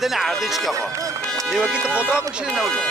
عندنا عادش كفا اللي وقيت الفوطه ماكش نقولوا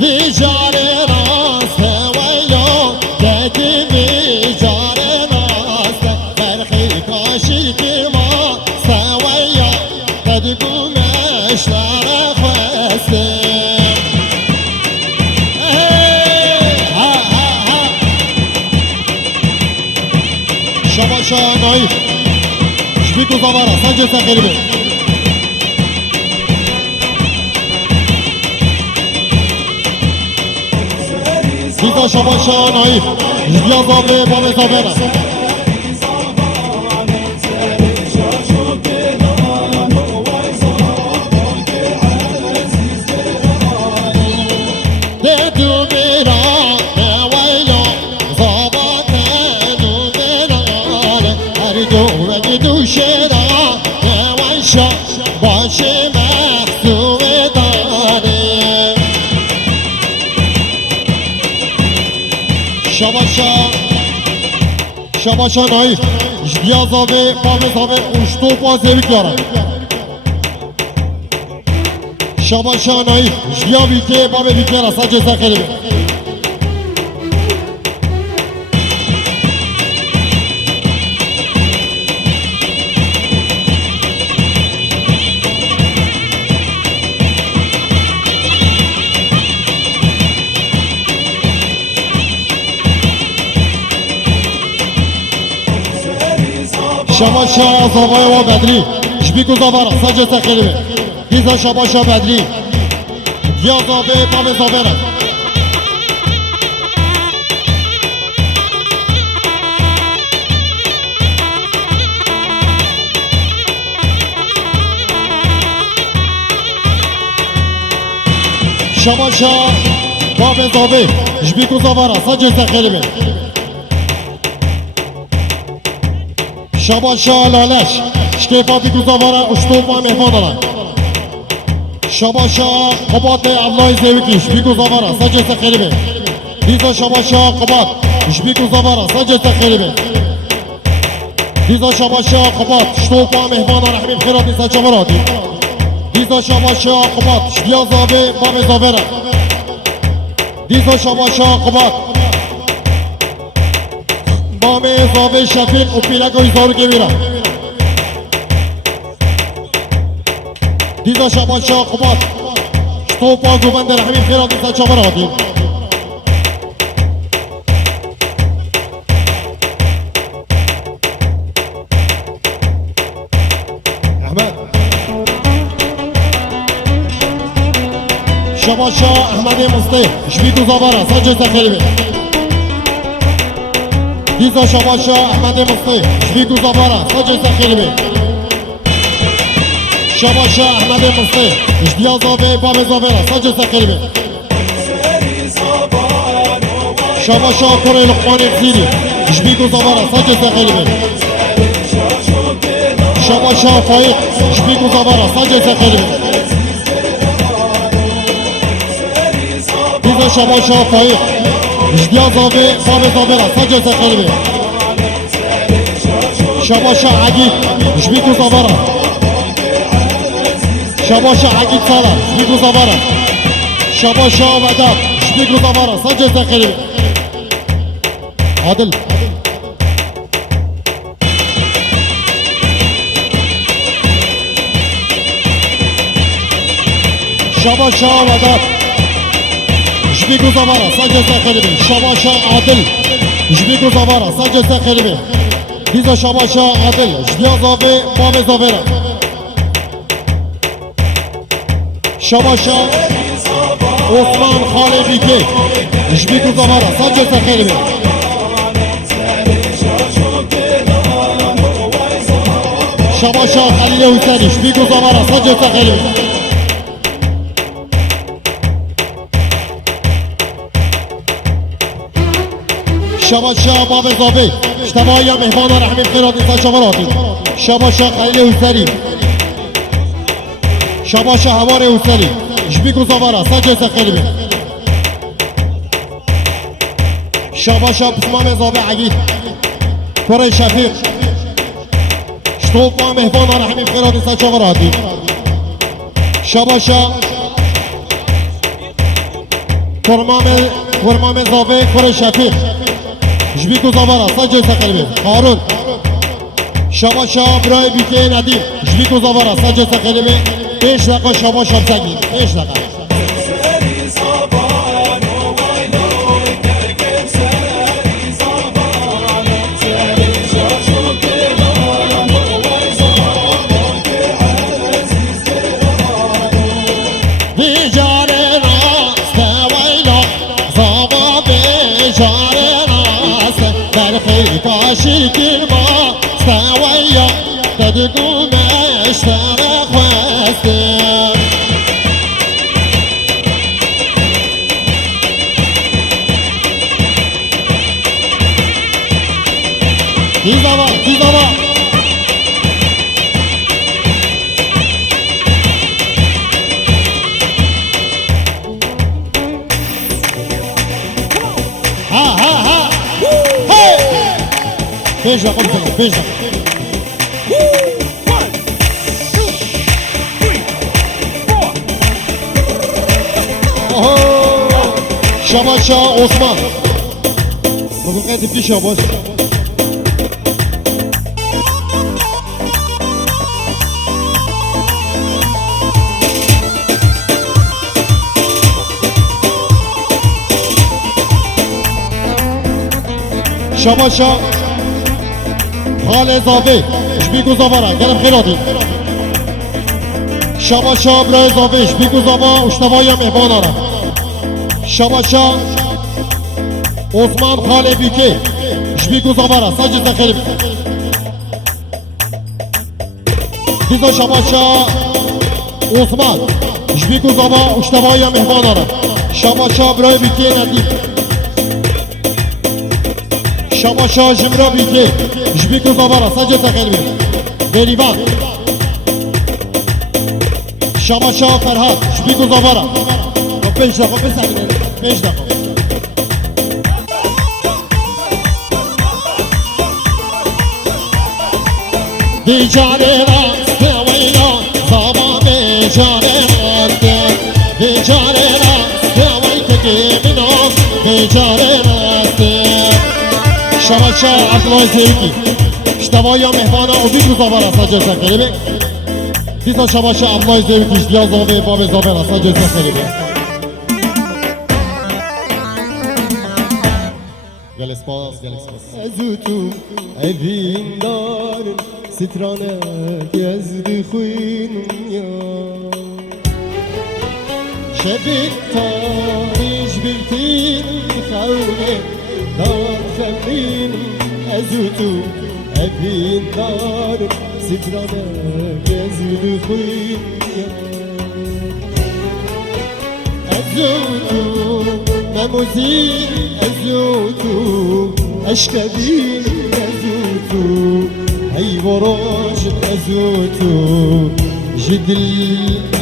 بیجار راست ویا دکی بیجار راست برخی کاشی که ما سویا تدگو مشلار خواسته شباشا نایف شبیکو زوارا سنجه سخیری بیزا شباشا نایف جدیا زابه بام زابه دو میرا نویلا زابات دو میرا هر دو وگی دو شیرا نویشا باشه محصوب داره شباشا نایف جدیا زابه بام زابه اشتو بازه بکاره شباشا نایف جدیا بیته بام بکاره سجه سخیری شباشا زوای و بدری شبیکو زوارا سجه سخیری دیزا شباشا بدری یا زابه بام زابه شباشا بام زابه شبیکو زوارا سجه سخیری شباشا لالش شکیفا بیکو زوارا اشتو با مهمان دارن شباشا قبات الله زیوکیش بیکو زوارا سجه سخیری بی دیزا شباشا قبات بیکو زوارا سجه سخیری بی دیزا شباشا قبات اشتو با مهمان دارن حبیب خیرات نیسا چمراتی دیزا شباشا قبات شدیا زابه بام زابه دیزا شباشا قبات بام زابه شفیق و پیلکوی زارو که بیرن دیزا شباشا قبات شتو پاگو بند رحمین خیرات نیسا چمراتی شباشا احمد مسته شبیکو زابارا سجه سخیری دیزا شباشا احمد مسته شبیکو زابارا سجه سخیری شباشا احمد مسته اشدیا زابه باب زابارا سجه سخیری شباشا کره لقمان اکسیری شبیکو زابارا سجه سخیری شباشا فایق شبیکو زابارا سجه سخیری دیزا شباشا فایق اشدیا زابه باب زابه سجه سخیری شباشا عگید شبیکو زابارا شباشا عگید سالا شبیکو زابارا شباشا وداد شبیکو زابارا سجه سخیری عادل شباشا وداد شبیکو زابارا سجه سخیری شباشا عادل شبیکو زابارا سجه سخیری دیزا شباشا عادل اشدیا زابه باب زابه شباشا عثمان خالدی که شبیکو زابارا سجه سخیری شباشا خلیل حسینی شبیکو زابارا سجه سخیری شباشا باب زابه اشتباهی مهمان رحمین خیرات نیسا شماراتی شباشا خلیل حسینی شباشا هوار حسینی شبیکو زابارا سجه سخیری شباشا بسمام زابه عگید کره شفیق شتوب مهمان رحمین خیرات نیسا شماراتی شباشا ورمام زاوه کور شفیق جبیکو زاوارا سجل سقلبی هارون شباشا برای بیکی ندیم جبیکو زاوارا سجل سقلبی 5 دقیقه شباشا بسگی 5 دقیقه شکر ما سویا تدگو مشتر خواسته دیزاوا بيج لقب سنة بيج شباشا عثمان بقول قاعد في شباش شباشا خاله زاوی شبیکو زاوارا گرم خیراتی شباشا برای زاوی شبیکو زاوا اشتوایی مهمان آرم شباشا عثمان خاله بیکی شبیکو زاوارا سجل خیلی دیزا شباشا عثمان شبیکو زاوا اشتوایی مهمان آرم شباشا برای بیکی ندیم شباشا جمرا بیکی جبیکو زاوارا سجل سقلبی بریوان شباشا فرهاد جبیکو زاوارا 5 دقیقه بسنگیدن 5 دقیقه بیچاره راست ویلا زاوا بیچاره راست بیچاره راست وی که منو بیچاره راست شباشا عبدالله زیوکی اشتوایی مهمانا و بیگو زاوارا سجل سقلبی دیزا شباشا عبدالله زیوکی اشتیا زاوه باب زاوارا سجل سقلبی گل اسپاس ازوتو evin darın sitrane gezdi خوینم یا شبیک تاریج بیرتین خوره دار خمین ازوتو evin darın sitrane gezdi خوینم ازوتو مموزین ازوتو اشکبین ازوتو ای وراج ازوتو جدل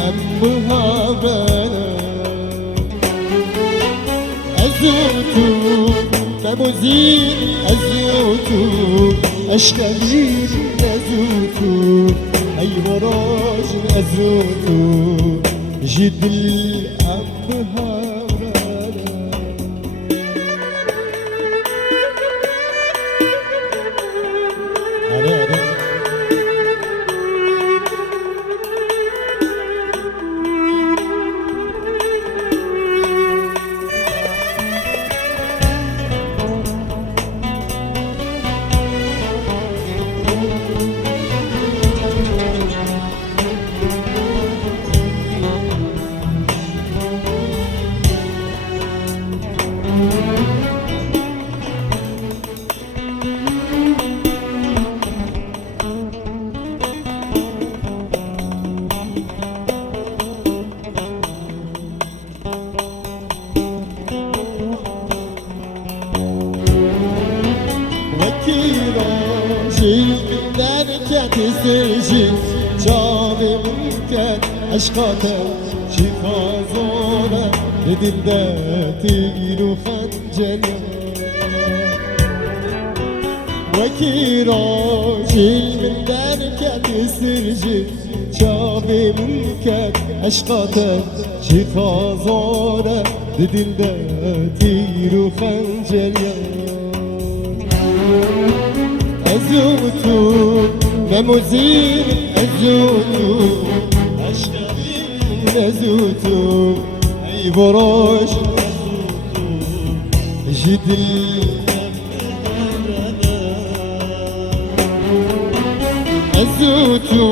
امها بنا ازوتو مموزین ازوتو اشکبین ازوتو ای وراج ازوتو جدل امها سرجی جامی ممکن عشقاته شفازونه لدلده تیر و خنجر وکی راجی من درکت سرجی çavê min ket eşqate jî xazane di dilde tîr û xencer ya ez û tu memuzîn ez û tu eşqa bin ez û tu ey voroj ji dil أزوتو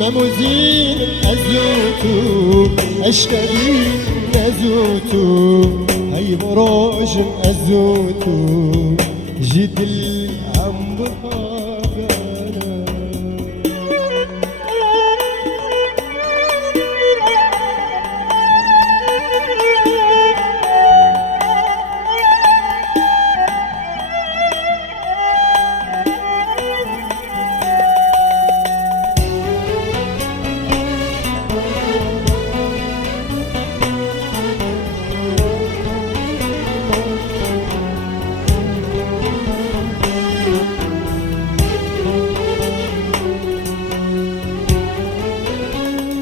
مموزين أزوتو أشكالين أزوتو هاي مروج أزوتو جدل عم بحاجانا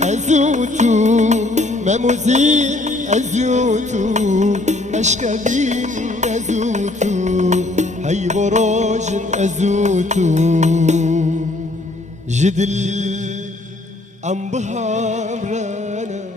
أزوتو مموزين أزوتو أشكالين أزوتو هاي براج أزوتو جدل أم بهارنا